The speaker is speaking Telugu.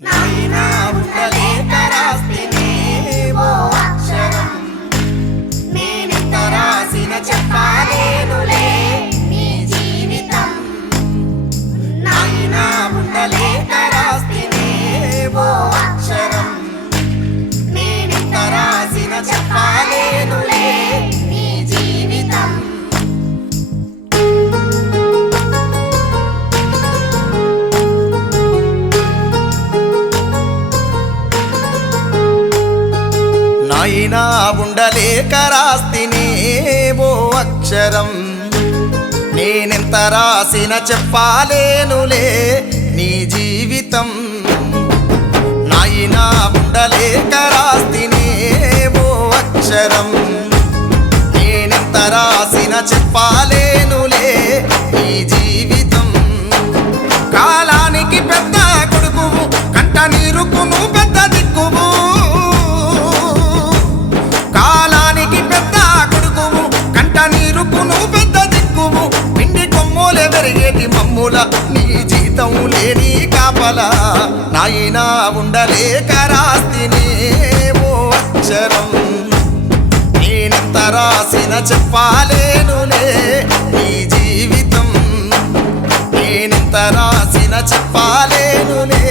నాయనా ఉండలేక అయినా ఉండలేక రాస్తినే ఓ అక్షరం. నేనెంత రాసిన చెప్పాలేనులే నీ జీవితం. నాయనా ఉండలేక రాస్తినే ఓ అక్షరం. నేనెంత రాసిన చెప్పాలేనులే నీ జీవితం. కాలానికి పెద్ద కొడుకు కంట నీరుకును పెద్ద కంట నీరుకును పెద్ద దిక్కువు పిండి కొమ్ములే పెరిగేటి మమ్ముల. నీ జీతం లేని కాపల. నాయనా ఉండలేక రాస్తినే ఓ అక్షరం. నేనెంత రాసిన చెప్పాలేనులే నీ జీవితం. నేనెంత రాసిన చెప్పాలేనులే